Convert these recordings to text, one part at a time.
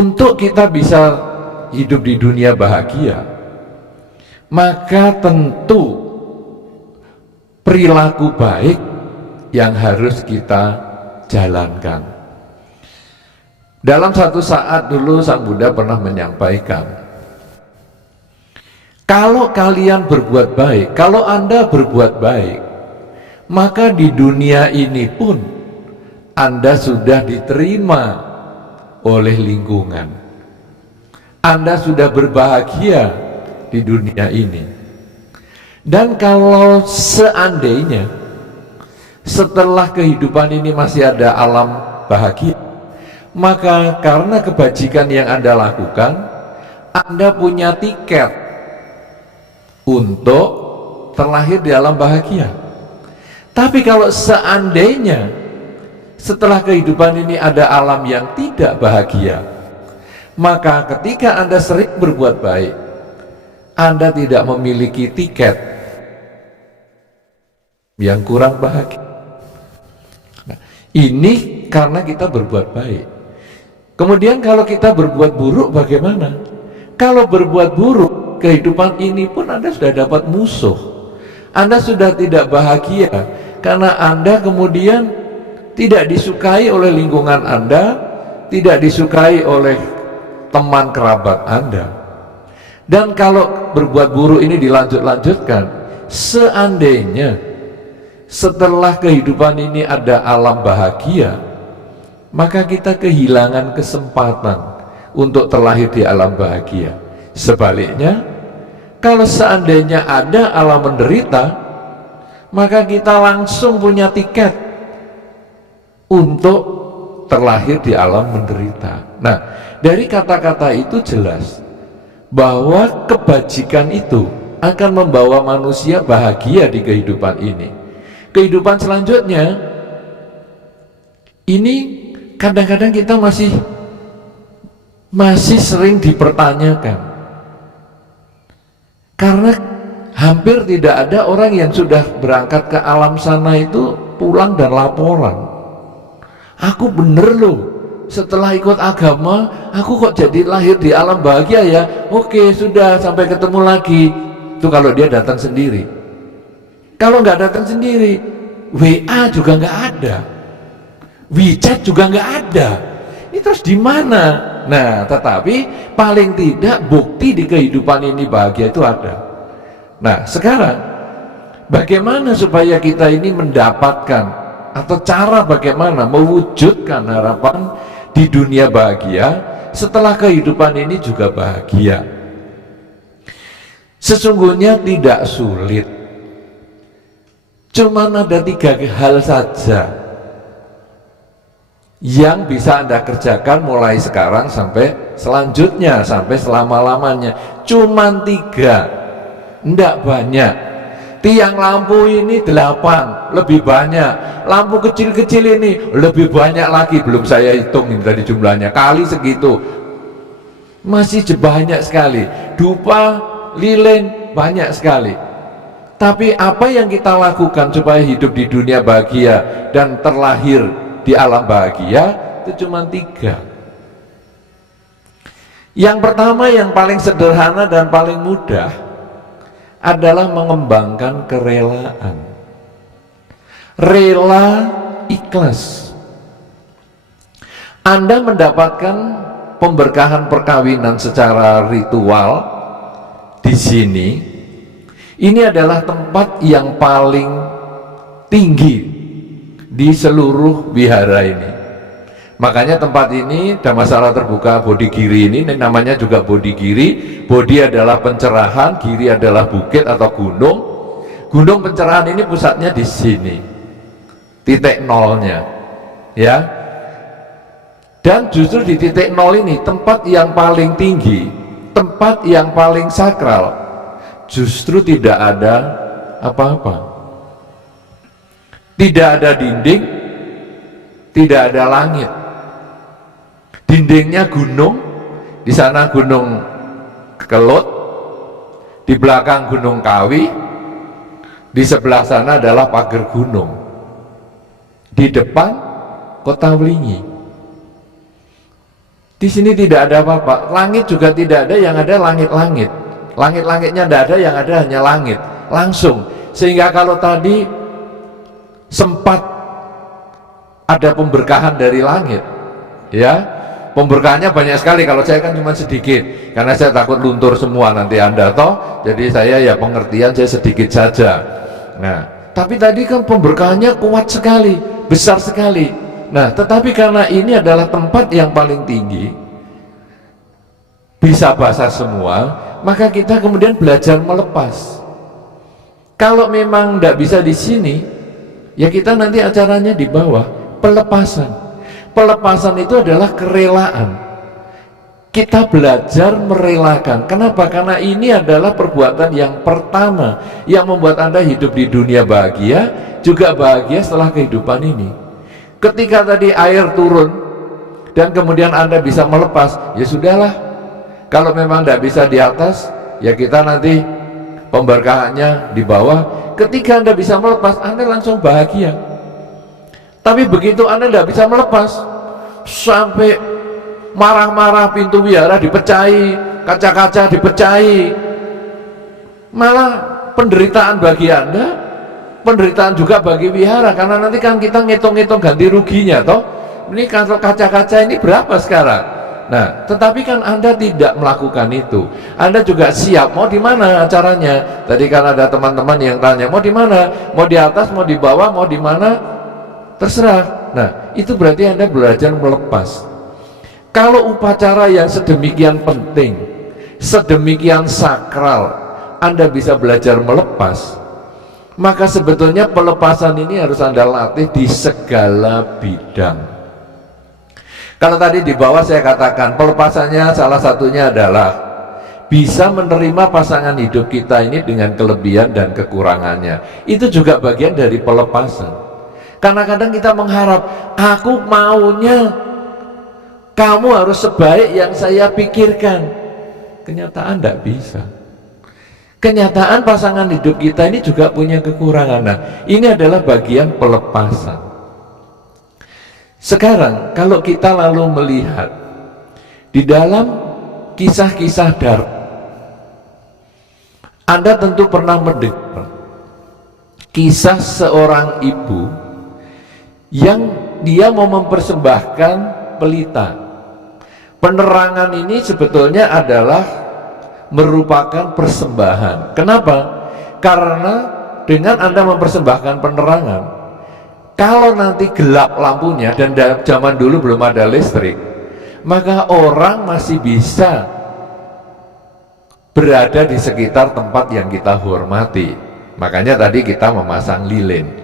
Untuk kita bisa hidup di dunia bahagia, maka tentu perilaku baik yang harus kita jalankan. Dalam satu saat dulu Sang Buddha pernah menyampaikan, kalau kalian berbuat baik, kalau Anda berbuat baik, maka di dunia ini pun Anda sudah diterima oleh lingkungan. Anda sudah berbahagia di dunia ini. Dan kalau seandainya setelah kehidupan ini masih ada alam bahagia, maka karena kebajikan yang Anda lakukan, Anda punya tiket untuk terlahir di alam bahagia. Tapi kalau seandainya setelah kehidupan ini ada alam yang tidak bahagia, maka ketika Anda sering berbuat baik, Anda tidak memiliki tiket yang kurang bahagia. Nah, ini karena kita berbuat baik. Kemudian kalau kita berbuat buruk bagaimana? Kalau berbuat buruk, kehidupan ini pun Anda sudah dapat musuh. Anda sudah tidak bahagia karena Anda kemudian tidak disukai oleh lingkungan Anda, tidak disukai oleh teman kerabat Anda. Dan kalau berbuat buruk ini dilanjut-lanjutkan, seandainya setelah kehidupan ini ada alam bahagia, maka kita kehilangan kesempatan untuk terlahir di alam bahagia. Sebaliknya, kalau seandainya ada alam menderita, maka kita langsung punya tiket untuk terlahir di alam menderita. Nah, dari kata-kata itu jelas bahwa kebajikan itu akan membawa manusia bahagia di kehidupan ini. Kehidupan selanjutnya ini kadang-kadang kita masih sering dipertanyakan, karena hampir tidak ada orang yang sudah berangkat ke alam sana itu pulang dan laporan, aku bener loh, setelah ikut agama aku kok jadi lahir di alam bahagia ya. Oke, sudah, sampai ketemu lagi. Itu kalau dia datang sendiri. Kalau nggak datang sendiri, WA juga nggak ada, WeChat juga nggak ada. Ini terus di mana? Nah, tetapi paling tidak bukti di kehidupan ini bahagia itu ada. Nah, sekarang bagaimana supaya kita ini mendapatkan, atau cara bagaimana mewujudkan harapan di dunia bahagia setelah kehidupan ini juga bahagia? Sesungguhnya tidak sulit. Cuman ada 3 hal saja yang bisa Anda kerjakan mulai sekarang sampai selanjutnya, sampai selama-lamanya. Cuman 3, enggak banyak. Tiang lampu ini 8, lebih banyak. Lampu kecil-kecil ini lebih banyak lagi, belum saya hitung tadi jumlahnya, kali segitu. Masih banyak sekali. Dupa, lilin, banyak sekali. Tapi apa yang kita lakukan supaya hidup di dunia bahagia dan terlahir di alam bahagia itu cuma 3. Yang pertama, yang paling sederhana dan paling mudah adalah mengembangkan kerelaan. Rela, ikhlas. Anda mendapatkan pemberkahan perkawinan secara ritual di sini. Ini adalah tempat yang paling tinggi di seluruh wihara ini. Makanya tempat ini, Dhammasala terbuka Bodhigiri ini namanya juga Bodhigiri. Bodhi adalah pencerahan, giri adalah bukit atau gunung. Gunung pencerahan ini pusatnya di sini, titik nolnya, ya. Dan justru di titik nol ini tempat yang paling tinggi, tempat yang paling sakral. Justru tidak ada apa-apa, tidak ada dinding, tidak ada langit. Dindingnya gunung, di sana gunung Kelut, di belakang gunung Kawi, di sebelah sana adalah pagar gunung, di depan kota Wlingi. Di sini tidak ada apa-apa. Langit juga tidak ada, yang ada langit-langit. Langit-langitnya tidak ada, yang ada hanya langit. Langsung. Sehingga kalau tadi sempat ada pemberkahan dari langit, ya, pemberkahannya banyak sekali. Kalau saya kan cuma sedikit, karena saya takut luntur semua nanti Anda toh. Jadi saya ya pengertian saya sedikit saja. Nah, tapi tadi kan pemberkahannya kuat sekali, besar sekali. Nah, tetapi karena ini adalah tempat yang paling tinggi, bisa basah semua, maka kita kemudian belajar melepas. Kalau memang tidak bisa di sini, ya kita nanti acaranya di bawah, pelepasan. Pelepasan itu adalah kerelaan. Kita belajar merelakan. Kenapa? Karena ini adalah perbuatan yang pertama yang membuat Anda hidup di dunia bahagia, juga bahagia setelah kehidupan ini. Ketika tadi air turun dan kemudian Anda bisa melepas, ya sudahlah. Kalau memang tidak bisa di atas, ya kita nanti pemberkahannya di bawah. Ketika Anda bisa melepas, Anda langsung bahagia. Tapi begitu Anda tidak bisa melepas, sampai marah-marah, pintu wihara dipecahi, kaca-kaca dipecahi, malah penderitaan bagi Anda, penderitaan juga bagi wihara, karena nanti kan kita ngitung-ngitung ganti ruginya toh. Ini kalau kaca-kaca ini berapa sekarang? Nah, tetapi kan Anda tidak melakukan itu. Anda juga siap mau di mana acaranya. Tadi kan ada teman-teman yang tanya, mau di mana? Mau di atas, mau di bawah, mau di mana? Terserah. Nah, itu berarti Anda belajar melepas. Kalau upacara yang sedemikian penting, sedemikian sakral, Anda bisa belajar melepas, maka sebetulnya pelepasan ini harus Anda latih di segala bidang. Kalau tadi di bawah saya katakan pelepasannya salah satunya adalah bisa menerima pasangan hidup kita ini dengan kelebihan dan kekurangannya. Itu juga bagian dari pelepasan. Karena kadang kita mengharap, aku maunya kamu harus sebaik yang saya pikirkan. Kenyataan tidak bisa. Kenyataan pasangan hidup kita ini juga punya kekurangan. Nah, ini adalah bagian pelepasan. Sekarang kalau kita lalu melihat di dalam kisah-kisah Dharma, Anda tentu pernah mendengar kisah seorang ibu yang dia mau mempersembahkan pelita. Penerangan ini sebetulnya adalah merupakan persembahan. Kenapa? Karena dengan Anda mempersembahkan penerangan, kalau nanti gelap lampunya dan zaman dulu belum ada listrik, maka orang masih bisa berada di sekitar tempat yang kita hormati. Makanya tadi kita memasang lilin.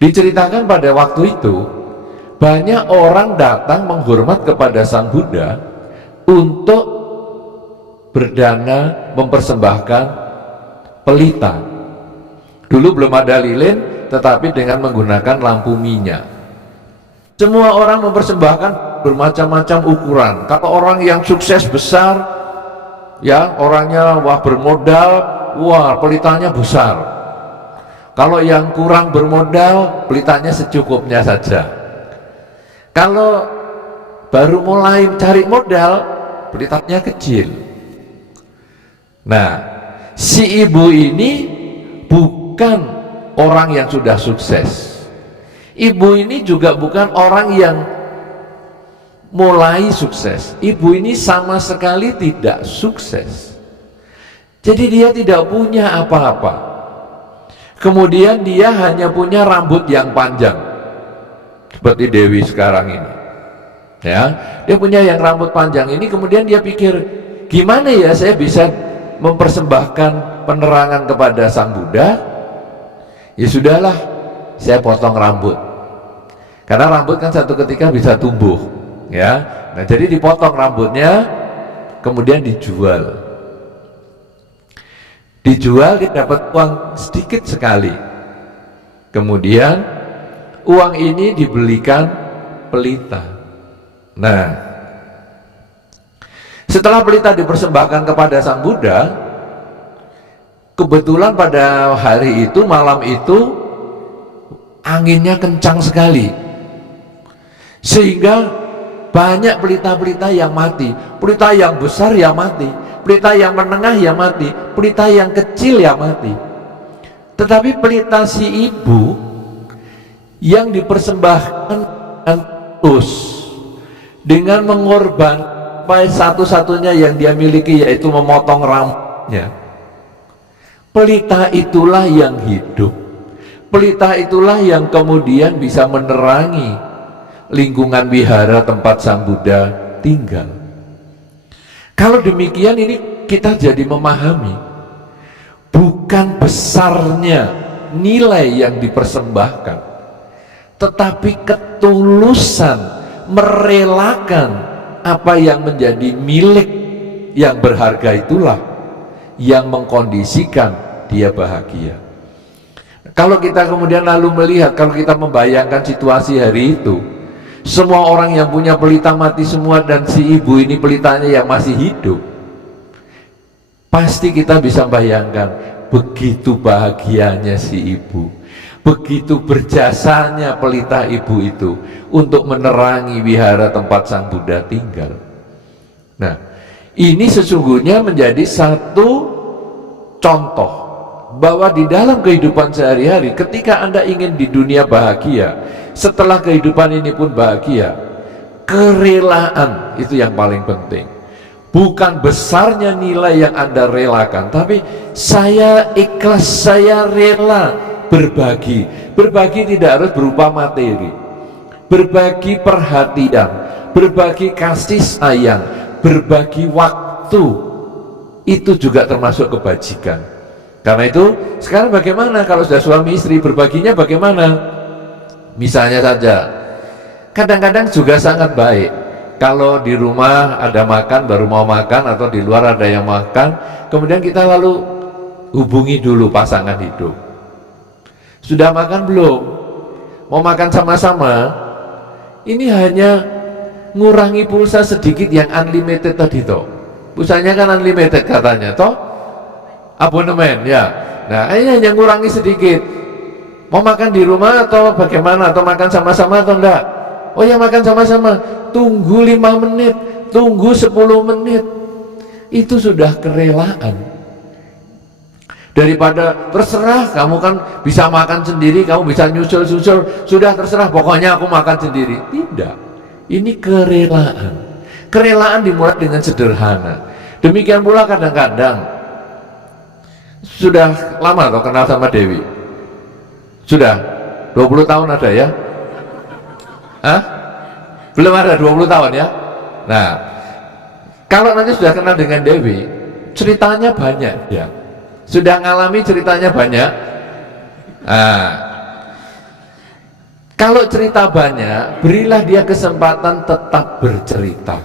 Diceritakan pada waktu itu banyak orang datang menghormat kepada Sang Buddha untuk berdana mempersembahkan pelita. Dulu belum ada lilin, tetapi dengan menggunakan lampu minyak. Semua orang mempersembahkan bermacam-macam ukuran. Kalau orang yang sukses besar, ya orangnya wah bermodal, wah pelitanya besar. Kalau yang kurang bermodal, pelitanya secukupnya saja. Kalau baru mulai cari modal, pelitanya kecil. Nah, si ibu ini bukan orang yang sudah sukses. Ibu ini juga bukan orang yang mulai sukses. Ibu ini sama sekali tidak sukses. Jadi dia tidak punya apa-apa. Kemudian dia hanya punya rambut yang panjang, seperti Dewi sekarang ini. Ya, dia punya yang rambut panjang ini. Kemudian dia pikir, gimana ya saya bisa mempersembahkan penerangan kepada Sang Buddha? Ya sudahlah, saya potong rambut. Karena rambut kan satu ketika bisa tumbuh, ya. Nah, jadi dipotong rambutnya, kemudian dijual. Dijual, dia dapat uang sedikit sekali. Kemudian uang ini dibelikan pelita. Nah, setelah pelita dipersembahkan kepada Sang Buddha, kebetulan pada hari itu, malam itu anginnya kencang sekali, sehingga Banyak pelita-pelita yang mati, pelita yang besar yang mati, pelita yang menengah yang mati, pelita yang kecil yang mati. Tetapi pelita si ibu yang dipersembahkan dengan tulus, dengan mengorbankan satu-satunya yang dia miliki, yaitu memotong rambutnya. Pelita itulah yang hidup. Pelita itulah yang kemudian bisa menerangi lingkungan wihara tempat Sang Buddha tinggal. Kalau demikian, ini kita jadi memahami bukan besarnya nilai yang dipersembahkan, tetapi ketulusan merelakan apa yang menjadi milik yang berharga itulah yang mengkondisikan dia bahagia. Kalau kita kemudian lalu melihat, kalau kita membayangkan situasi hari itu, semua orang yang punya pelita mati semua dan si ibu ini pelitanya yang masih hidup, pasti kita bisa bayangkan begitu bahagianya si ibu, begitu berjasanya pelita ibu itu untuk menerangi wihara tempat Sang Buddha tinggal. Nah, ini sesungguhnya menjadi satu contoh bahwa di dalam kehidupan sehari-hari, ketika Anda ingin di dunia bahagia, setelah kehidupan ini pun bahagia, kerelaan itu yang paling penting. Bukan besarnya nilai yang Anda relakan, tapi saya ikhlas, saya rela berbagi. Berbagi tidak harus berupa materi, berbagi perhatian, berbagi kasih sayang, berbagi waktu, itu juga termasuk kebajikan. Karena itu sekarang bagaimana kalau sudah suami istri, berbaginya bagaimana? Misalnya saja, kadang-kadang juga sangat baik kalau di rumah ada makan, baru mau makan, atau di luar ada yang makan, kemudian kita lalu hubungi dulu pasangan hidup. Sudah makan belum? Mau makan sama-sama? Ini hanya ngurangi pulsa sedikit yang unlimited tadi toh. Pulsanya kan unlimited katanya toh, abonemen ya. Nah, ini hanya ngurangi sedikit. Mau makan di rumah atau bagaimana? Atau makan sama-sama atau enggak? Oh ya, makan sama-sama. Tunggu 5 menit, tunggu 10 menit. Itu sudah kerelaan. Daripada terserah, kamu kan bisa makan sendiri, kamu bisa nyusul-nyusul, sudah terserah, pokoknya aku makan sendiri. Tidak, ini kerelaan. Kerelaan dimulai dengan sederhana. Demikian pula kadang-kadang, sudah lama toh kenal sama Dewi? Sudah 20 tahun ada ya? Hah? Belum ada 20 tahun ya? Nah, kalau nanti sudah kenal dengan Dewi, ceritanya banyak ya. Sudah ngalami ceritanya banyak. Nah, kalau cerita banyak, berilah dia kesempatan tetap bercerita.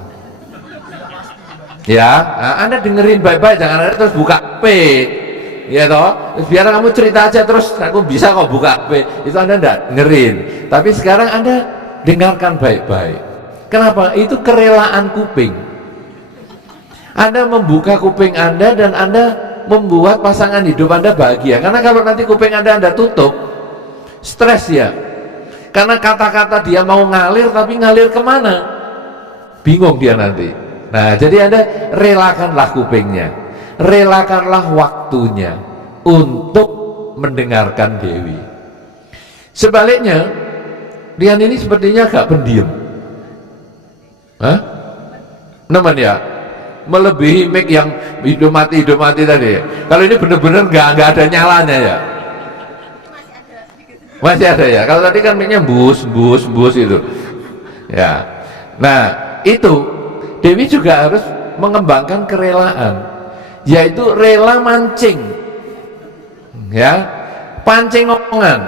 Ya, nah, Anda dengerin baik-baik, jangan Anda terus buka HP, ya toh. Biar kamu cerita aja terus, aku bisa kok buka HP. Itu Anda enggak dengerin. Tapi sekarang Anda dengarkan baik-baik. Kenapa? Itu kerelaan kuping. Anda membuka kuping Anda dan Anda membuat pasangan hidup Anda bahagia. Karena kalau nanti kuping Anda tutup, stres ya. Karena kata-kata dia mau ngalir, tapi ngalir kemana? Bingung dia nanti. Nah, jadi Anda relakanlah kupingnya, relakanlah waktunya untuk mendengarkan Dewi. Sebaliknya, Rian ini sepertinya agak pendiam. Hah? Nemen ya? Melebihi mic yang hidup mati tadi. Kalau ini benar-benar nggak ada nyalanya ya. Masih ada ya. Kalau tadi kan micnya bus itu. Ya. Nah, itu Dewi juga harus mengembangkan kerelaan, yaitu rela mancing. Ya. Pancing omongan.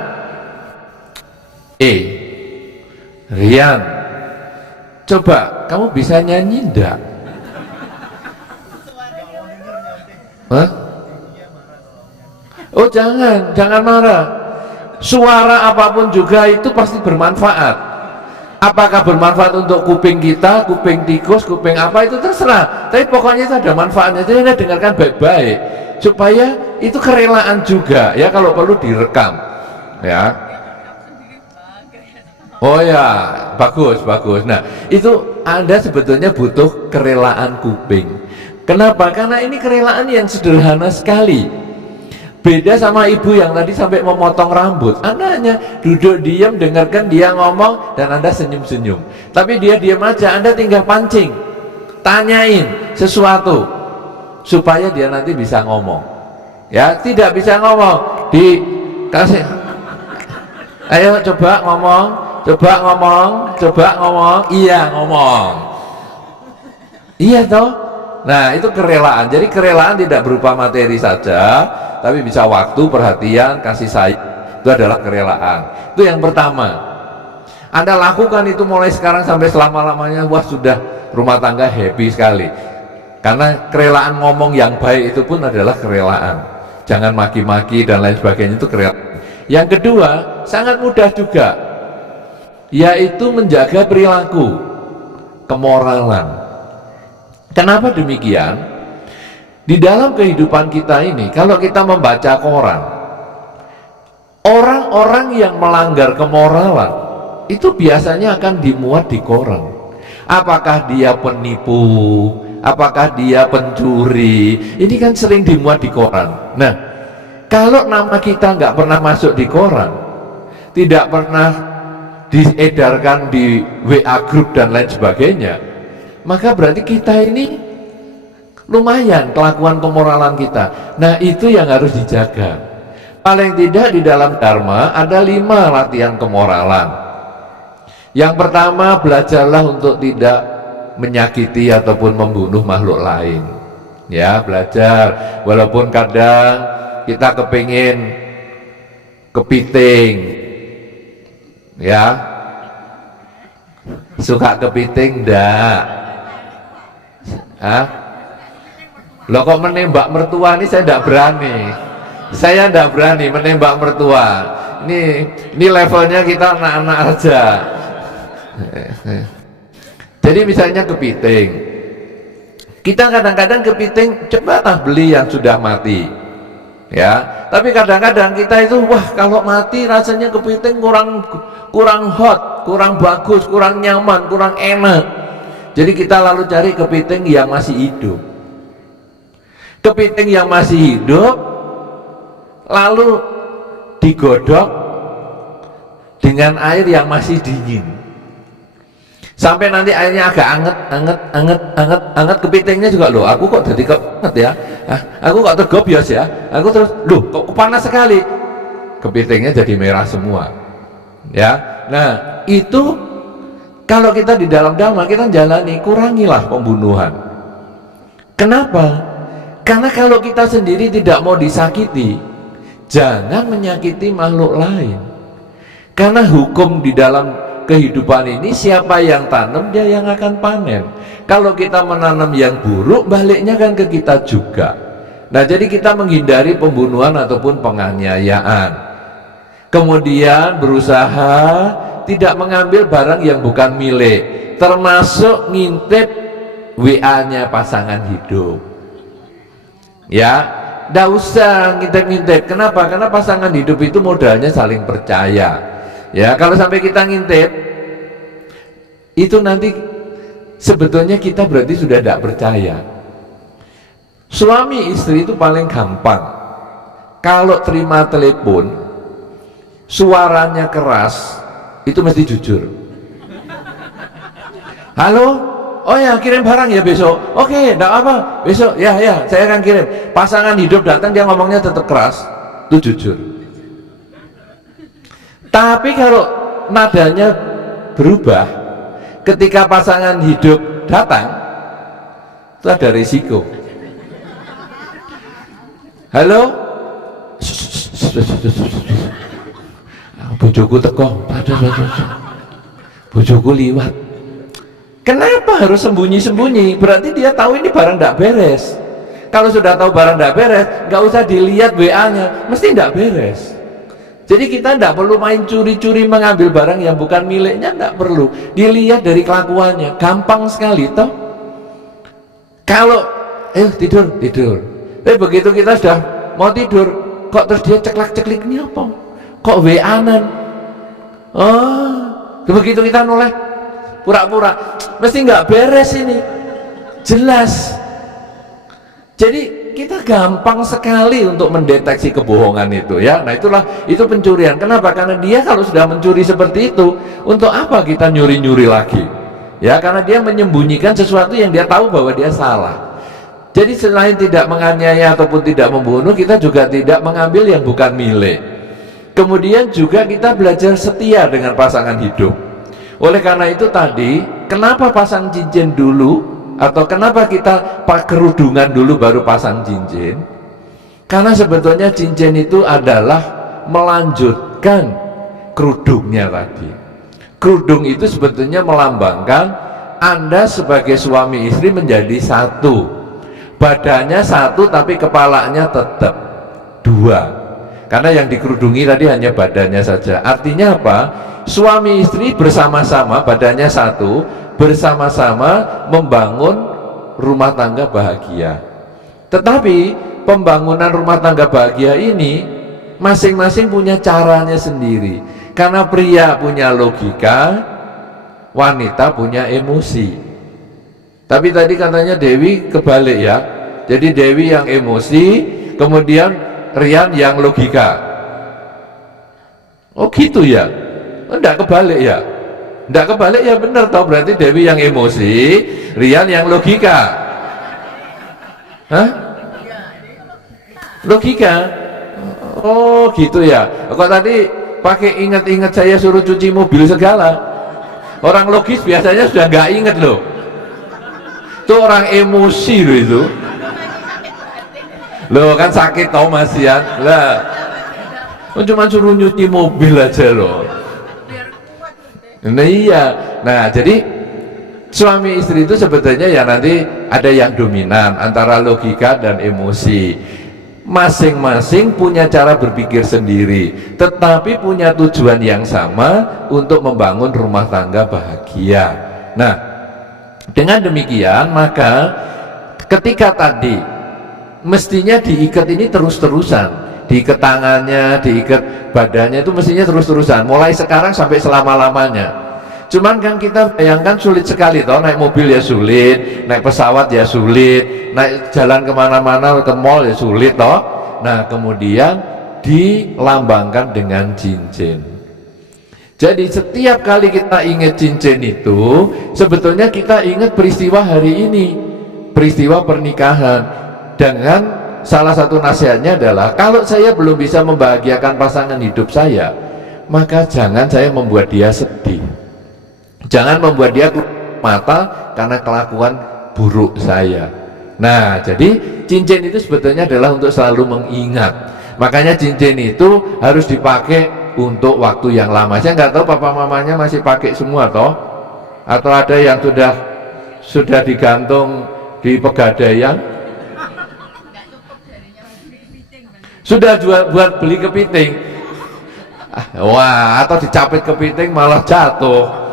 Rian, coba kamu bisa nyanyi enggak? Hah? Oh jangan marah. Suara apapun juga itu pasti bermanfaat. Apakah bermanfaat untuk kuping kita, kuping tikus, kuping apa, itu terserah. Tapi pokoknya itu ada manfaatnya. Jadi Anda dengarkan baik-baik supaya itu kerelaan juga ya, kalau perlu direkam ya. Oh ya, bagus, bagus. Nah, itu Anda sebetulnya butuh kerelaan kuping. Kenapa? Karena ini kerelaan yang sederhana sekali. Beda sama ibu yang tadi sampai memotong rambut. Anda hanya duduk diam, dengarkan dia ngomong, dan Anda senyum-senyum. Tapi dia diam aja, Anda tinggal pancing, tanyain sesuatu supaya dia nanti bisa ngomong. Ya, tidak bisa ngomong, dikasih, ayo coba ngomong, coba ngomong, coba ngomong, iya ngomong, iya toh. Nah, itu kerelaan. Jadi kerelaan tidak berupa materi saja, tapi bisa waktu, perhatian, kasih sayang. Itu adalah kerelaan. Itu yang pertama. Anda lakukan itu mulai sekarang sampai selama-lamanya. Wah, sudah rumah tangga happy sekali. Karena kerelaan ngomong yang baik itu pun adalah kerelaan. Jangan maki-maki dan lain sebagainya, itu kerelaan. Yang kedua, sangat mudah juga, yaitu menjaga perilaku, kemoralan. Kenapa demikian? Di dalam kehidupan kita ini, kalau kita membaca koran, orang-orang yang melanggar kemoralan itu biasanya akan dimuat di koran. Apakah dia penipu, apakah dia pencuri, ini kan sering dimuat di koran. Nah, kalau nama kita nggak pernah masuk di koran, tidak pernah diedarkan di WA group dan lain sebagainya, maka berarti kita ini lumayan kelakuan kemoralan kita. Nah, itu yang harus dijaga. Paling tidak di dalam Dharma ada 5 latihan kemoralan. Yang pertama, belajarlah untuk tidak menyakiti ataupun membunuh makhluk lain. Ya, belajar. Walaupun kadang kita kepingin kepiting, ya, suka kepiting enggak? Loh, kok menembak mertua ini saya tidak berani. Saya tidak berani menembak mertua. Ini levelnya kita anak-anak aja. Jadi misalnya kepiting, kita kadang-kadang kepiting cepatlah beli yang sudah mati, ya. Tapi kadang-kadang kita itu, wah, kalau mati rasanya kepiting kurang hot, kurang bagus, kurang nyaman, kurang enak. Jadi kita lalu cari kepiting yang masih hidup. Kepiting yang masih hidup lalu digodok dengan air yang masih dingin. Sampai nanti airnya agak anget, kepitingnya juga, loh, aku kok jadi anget ya, aku kok tergobios ya, aku terus, loh, kok panas sekali, kepitingnya jadi merah semua, ya. Nah, itu kalau kita di dalam Dhamma kita jalani, kurangilah pembunuhan. Kenapa? Karena kalau kita sendiri tidak mau disakiti, jangan menyakiti makhluk lain. Karena hukum di dalam kehidupan ini, siapa yang tanam dia yang akan panen. Kalau kita menanam yang buruk, baliknya kan ke kita juga. Nah, jadi kita menghindari pembunuhan ataupun penganiayaan. Kemudian berusaha tidak mengambil barang yang bukan milik, termasuk ngintip WA-nya pasangan hidup. Ya, tidak usah ngintip-ngintip. Kenapa? Karena pasangan hidup itu modalnya saling percaya. Ya, kalau sampai kita ngintip, itu nanti sebetulnya kita berarti sudah tidak percaya. Suami istri itu paling gampang. Kalau terima telepon, suaranya keras, itu mesti jujur. Halo, oh ya, kirim barang ya besok. Oke, enggak apa, besok ya saya akan kirim. Pasangan hidup datang, dia ngomongnya tetap keras, itu jujur. Tapi kalau nadanya berubah ketika pasangan hidup datang, itu ada risiko. Halo, bojoku teko, bojoku liwat. Kenapa harus sembunyi-sembunyi? Berarti dia tahu ini barang tidak beres. Kalau sudah tahu barang tidak beres, nggak usah dilihat WA-nya, mesti tidak beres. Jadi kita tidak perlu main curi-curi mengambil barang yang bukan miliknya, tidak perlu. Dilihat dari kelakuannya, gampang sekali toh. Kalau tidur, begitu kita sudah mau tidur, kok terus dia ceklak-ceklik, ini apa? Kok WA-an? Oh, Begitu kita noleh pura-pura, mesti nggak beres ini, jelas. Jadi kita gampang sekali untuk mendeteksi kebohongan itu ya. Nah itu pencurian. Kenapa? Karena dia kalau sudah mencuri seperti itu, untuk apa kita nyuri-nyuri lagi? Ya, karena dia menyembunyikan sesuatu yang dia tahu bahwa dia salah. Jadi selain tidak menganiaya ataupun tidak membunuh, kita juga tidak mengambil yang bukan milik. Kemudian juga kita belajar setia dengan pasangan hidup. Oleh karena itu tadi, kenapa pasang cincin dulu? Atau kenapa kita kerudungan dulu baru pasang cincin? Karena sebetulnya cincin itu adalah melanjutkan kerudungnya tadi. Kerudung itu sebetulnya melambangkan Anda sebagai suami istri menjadi satu. Badannya satu tapi kepalanya tetap dua. Karena yang dikerudungi tadi hanya badannya saja. Artinya apa? Suami istri bersama-sama, badannya satu, bersama-sama membangun rumah tangga bahagia. Tetapi pembangunan rumah tangga bahagia ini masing-masing punya caranya sendiri. Karena pria punya logika, wanita punya emosi. Tapi tadi katanya Dewi kebalik ya. Jadi Dewi yang emosi, kemudian Rian yang logika. Oh gitu ya? Enggak kebalik ya? Enggak kebalik ya, benar toh, berarti Dewi yang emosi, Rian yang logika. Hah? Logika? Oh gitu ya. Kok tadi pakai ingat-ingat saya suruh cuci mobil segala. Orang logis biasanya sudah nggak inget loh. Itu orang emosi loh itu. Loh kan sakit tau Mas Yan. Lah. Cuma suruh nyuci mobil aja loh. Nah iya, nah jadi suami istri itu sebetulnya ya nanti ada yang dominan antara logika dan emosi. Masing-masing punya cara berpikir sendiri, tetapi punya tujuan yang sama untuk membangun rumah tangga bahagia. Nah, dengan demikian maka ketika tadi mestinya diikat ini terus-terusan, diikat tangannya, diikat badannya, itu mestinya terus-terusan mulai sekarang sampai selama-lamanya. Cuman kan kita bayangkan sulit sekali toh, naik mobil ya sulit, naik pesawat ya sulit, naik jalan kemana-mana ke mall ya sulit toh. Nah kemudian dilambangkan dengan cincin. Jadi setiap kali kita ingat cincin itu sebetulnya kita ingat peristiwa hari ini, peristiwa pernikahan. Dengan salah satu nasihatnya adalah kalau saya belum bisa membahagiakan pasangan hidup saya, maka jangan saya membuat dia sedih. Jangan membuat dia mata karena kelakuan buruk saya. Nah, jadi cincin itu sebetulnya adalah untuk selalu mengingat. Makanya cincin itu harus dipakai untuk waktu yang lama. Saya nggak tahu papa mamanya masih pakai semua toh, atau ada yang sudah digantung di Pegadaian. Sudah buat beli kepiting. Wah, atau dicapit kepiting malah jatuh.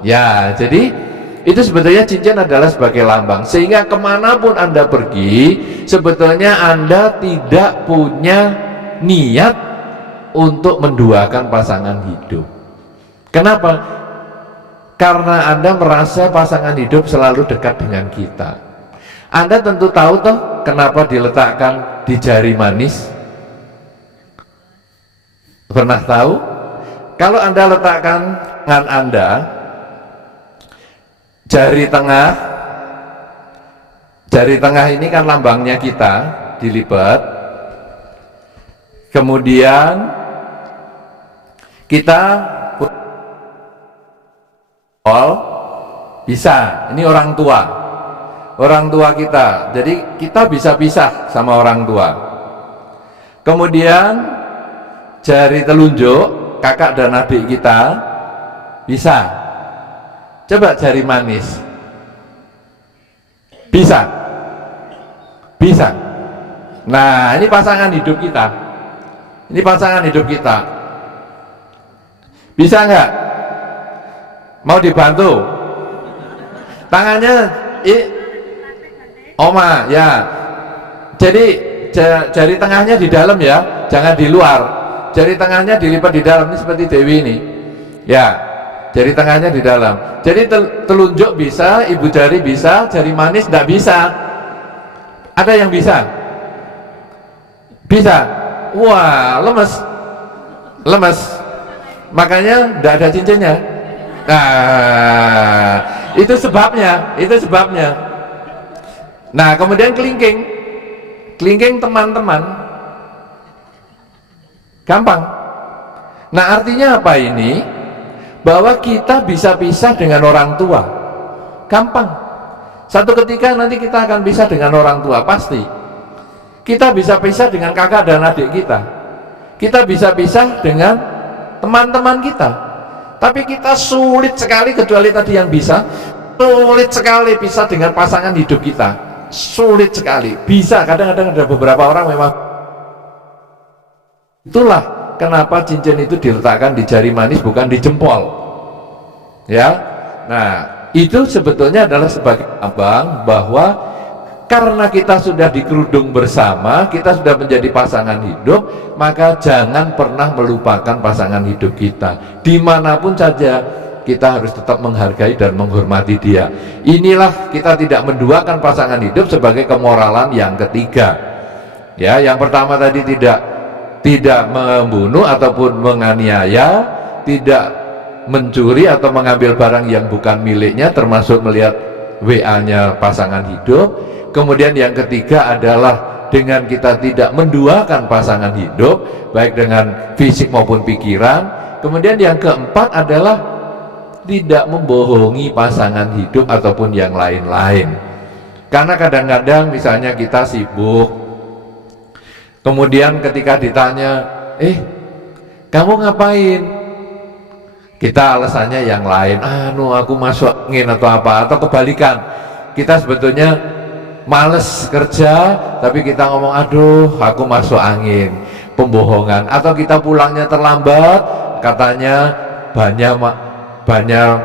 Ya, jadi itu sebetulnya cincin adalah sebagai lambang, sehingga kemanapun Anda pergi sebetulnya Anda tidak punya niat untuk menduakan pasangan hidup. Kenapa? Karena Anda merasa pasangan hidup selalu dekat dengan kita. Anda tentu tahu toh kenapa diletakkan di jari manis? Pernah tahu? Kalau Anda letakkan tangan Anda jari tengah ini kan lambangnya kita, dilipat, kemudian kita bisa, ini orang tua kita, jadi kita bisa pisah sama orang tua. Kemudian jari telunjuk kakak dan adik kita bisa. Coba jari manis. Bisa. Nah, ini pasangan hidup kita. Bisa nggak? Mau dibantu? Tangannya Oma ya. Jadi jari tengahnya di dalam ya, jangan di luar. Jari tengahnya dilipat di dalam, ini seperti Dewi ini. Ya. jari tengahnya di dalam. Jadi telunjuk bisa, ibu jari bisa, jari manis tidak bisa. Ada yang bisa? Bisa. Wah, lemes. Lemes. Makanya tidak ada cincinnya. Nah, itu sebabnya, itu sebabnya. Nah, kemudian kelingking. Kelingking teman-teman gampang. Nah, artinya apa ini? Bahwa kita bisa pisah dengan orang tua gampang. Satu ketika nanti kita akan pisah dengan orang tua, pasti. Kita bisa pisah dengan kakak dan adik kita. Kita bisa pisah dengan teman-teman kita. Tapi kita sulit sekali, kecuali tadi yang bisa, sulit sekali pisah dengan pasangan hidup kita. Sulit sekali. Bisa, kadang-kadang ada beberapa orang memang. Itulah kenapa cincin itu diletakkan di jari manis bukan di jempol. Ya. Nah, itu sebetulnya adalah sebagai lambang bahwa karena kita sudah dikerudung bersama, kita sudah menjadi pasangan hidup, maka jangan pernah melupakan pasangan hidup kita. Dimanapun saja kita harus tetap menghargai dan menghormati dia. Inilah kita tidak menduakan pasangan hidup sebagai kemoralan yang ketiga. Ya, yang pertama tadi tidak membunuh ataupun menganiaya, tidak mencuri atau mengambil barang yang bukan miliknya, termasuk melihat WA-nya pasangan hidup. Kemudian yang ketiga adalah dengan kita tidak menduakan pasangan hidup, baik dengan fisik maupun pikiran. Kemudian yang keempat adalah tidak membohongi pasangan hidup ataupun yang lain-lain. Karena kadang-kadang misalnya kita sibuk, kemudian ketika ditanya, kamu ngapain? Kita alasannya yang lain, aku masuk angin atau apa, atau kebalikan. Kita sebetulnya males kerja, tapi kita ngomong, aduh aku masuk angin, pembohongan. Atau kita pulangnya terlambat, katanya banyak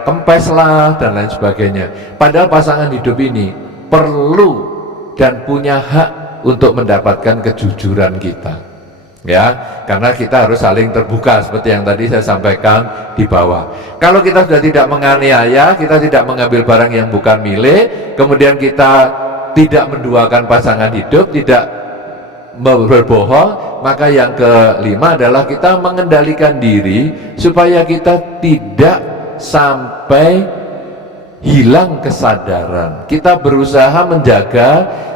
kempes lah dan lain sebagainya. Padahal pasangan hidup ini perlu dan punya hak untuk mendapatkan kejujuran kita, ya, karena kita harus saling terbuka seperti yang tadi saya sampaikan di bawah. Kalau kita sudah tidak menganiaya, kita tidak mengambil barang yang bukan milik, kemudian kita tidak menduakan pasangan hidup, tidak berbohong, maka yang kelima adalah kita mengendalikan diri supaya kita tidak sampai hilang kesadaran. Kita berusaha menjaga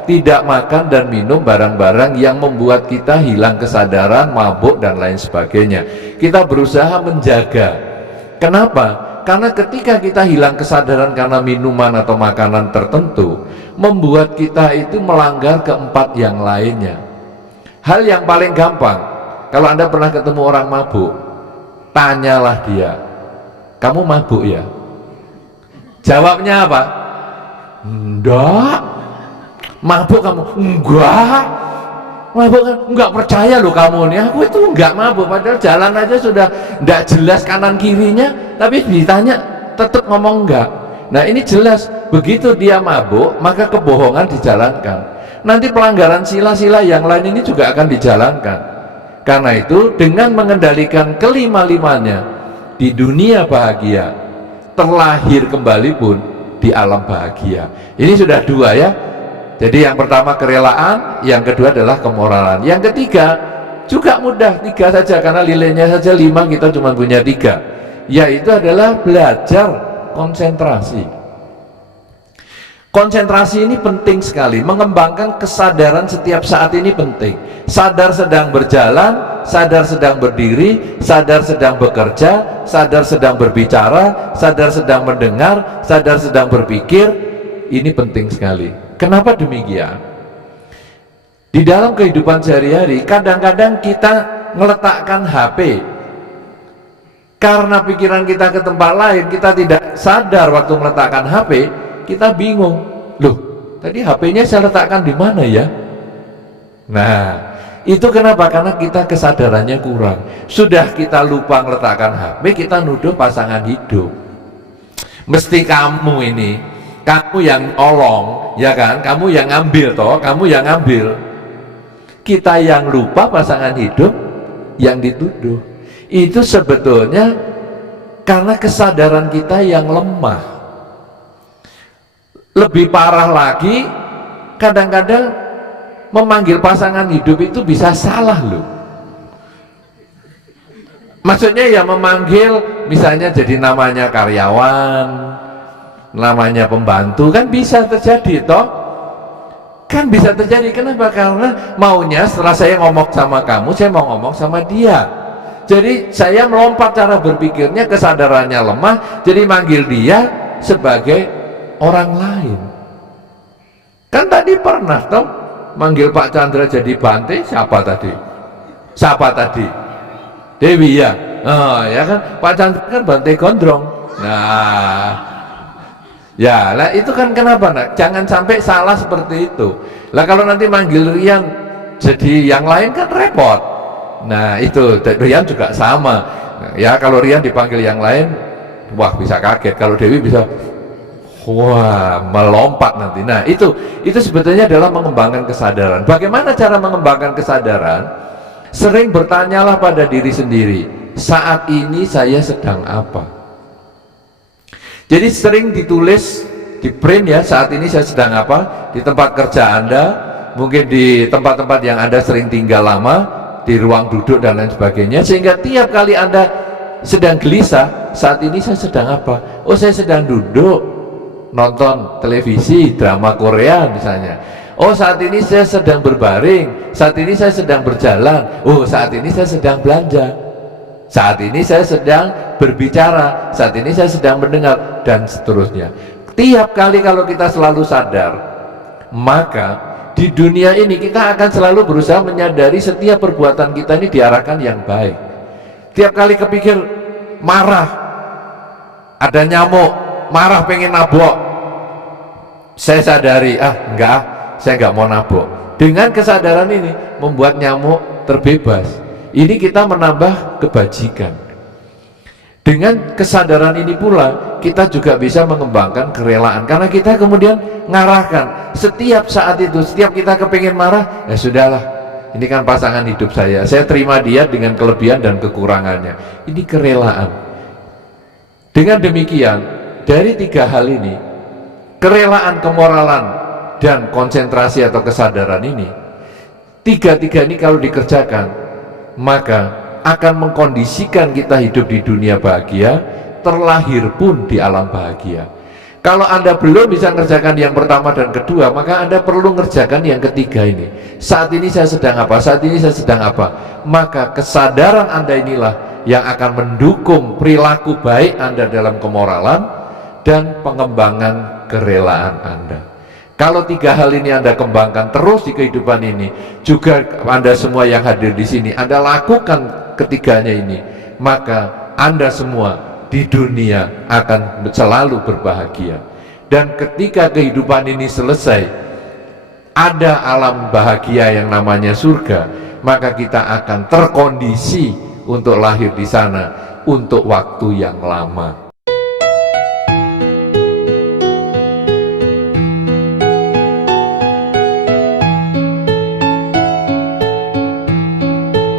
tidak makan dan minum barang-barang yang membuat kita hilang kesadaran, mabuk dan lain sebagainya. Kita berusaha menjaga. Kenapa? Karena ketika kita hilang kesadaran karena minuman atau makanan tertentu, membuat kita itu melanggar keempat yang lainnya. Hal yang paling gampang, kalau Anda pernah ketemu orang mabuk, tanyalah dia, kamu mabuk ya? Jawabnya apa? Enggak. Mabuk kamu? Enggak. Mabuk kan? Enggak percaya loh kamu nih, aku itu enggak mabuk, padahal jalan aja sudah enggak jelas kanan kirinya, tapi ditanya tetap ngomong enggak. Nah, ini jelas begitu dia mabuk, maka kebohongan dijalankan. Nanti pelanggaran sila-sila yang lain ini juga akan dijalankan. Karena itu dengan mengendalikan kelima-limanya di dunia bahagia, terlahir kembali pun di alam bahagia. Ini sudah dua ya. Jadi yang pertama kerelaan, yang kedua adalah kemoralan. Yang ketiga juga mudah, 3 saja, karena nilainya saja 5, kita cuma punya 3, yaitu adalah belajar konsentrasi. Konsentrasi ini penting sekali, mengembangkan kesadaran setiap saat ini penting. Sadar sedang berjalan, sadar sedang berdiri, sadar sedang bekerja, sadar sedang berbicara, sadar sedang mendengar, sadar sedang berpikir. Ini penting sekali. Kenapa demikian? Di dalam kehidupan sehari-hari kadang-kadang kita meletakkan HP karena pikiran kita ke tempat lain, kita tidak sadar waktu meletakkan HP, kita bingung, loh tadi HP-nya saya letakkan di mana ya? Nah, itu kenapa? Karena kita kesadarannya kurang. Sudah kita lupa meletakkan HP, kita nuduh pasangan hidup. Mesti kamu ini, kamu yang nolong, ya kan? Kamu yang ngambil toh, kamu yang ngambil. Kita yang lupa pasangan hidup yang dituduh. Itu sebetulnya Karena kesadaran kita yang lemah. Lebih parah lagi, kadang-kadang memanggil pasangan hidup itu bisa salah loh. Maksudnya ya memanggil misalnya jadi namanya karyawan, namanya pembantu, kan bisa terjadi toh. Kan bisa terjadi. Kenapa? Karena maunya setelah saya ngomong sama kamu, saya mau ngomong sama dia. Jadi saya melompat cara berpikirnya, kesadarannya lemah, jadi manggil dia sebagai orang lain. Kan tadi pernah toh manggil Pak Chandra jadi Bante, siapa tadi? Siapa tadi? Dewi ya. Oh ya kan, Pak Chandra kan Bante Gondrong. Nah, ya lah itu kan kenapa nak? Jangan sampai salah seperti itu. Lah kalau nanti manggil Rian jadi yang lain kan repot. Nah itu Rian juga sama. Nah, ya kalau Rian dipanggil yang lain, wah bisa kaget. Kalau Dewi bisa, wah melompat nanti. Nah itu sebetulnya adalah mengembangkan kesadaran. Bagaimana cara mengembangkan kesadaran? Sering bertanyalah pada diri sendiri, saat ini saya sedang apa? Jadi sering ditulis di print ya, saat ini saya sedang apa? Di tempat kerja Anda, mungkin di tempat-tempat yang Anda sering tinggal lama, di ruang duduk dan lain sebagainya, sehingga tiap kali Anda sedang gelisah, saat ini saya sedang apa? Oh saya sedang duduk nonton televisi, drama Korea misalnya. Oh saat ini saya sedang berbaring, saat ini saya sedang berjalan, oh saat ini saya sedang belanja, saat ini saya sedang berbicara, saat ini saya sedang mendengar, dan seterusnya. Tiap kali kalau kita selalu sadar, maka di dunia ini kita akan selalu berusaha menyadari setiap perbuatan kita ini diarahkan yang baik. Tiap kali kepikir marah, ada nyamuk, marah pengen nabok, saya sadari, enggak, saya enggak mau nabok. Dengan kesadaran ini membuat nyamuk terbebas. Ini kita menambah kebajikan. Dengan kesadaran ini pula kita juga bisa mengembangkan kerelaan, karena kita kemudian ngarahkan setiap saat itu, setiap kita kepingin marah, ya sudahlah, ini kan pasangan hidup saya terima dia dengan kelebihan dan kekurangannya. Ini kerelaan. Dengan demikian, dari tiga hal ini, kerelaan, kemoralan, dan konsentrasi atau kesadaran ini, tiga-tiga ini kalau dikerjakan, maka akan mengkondisikan kita hidup di dunia bahagia, terlahir pun di alam bahagia. Kalau Anda belum bisa mengerjakan yang pertama dan kedua, maka Anda perlu mengerjakan yang ketiga ini. Saat ini saya sedang apa? Saat ini saya sedang apa? Maka kesadaran Anda inilah yang akan mendukung perilaku baik Anda dalam kemoralan dan pengembangan kerelaan Anda. Kalau tiga hal ini Anda kembangkan terus di kehidupan ini, juga Anda semua yang hadir di sini, Anda lakukan ketiganya ini, maka Anda semua di dunia akan selalu berbahagia. Dan ketika kehidupan ini selesai, ada alam bahagia yang namanya surga, maka kita akan terkondisi untuk lahir di sana untuk waktu yang lama.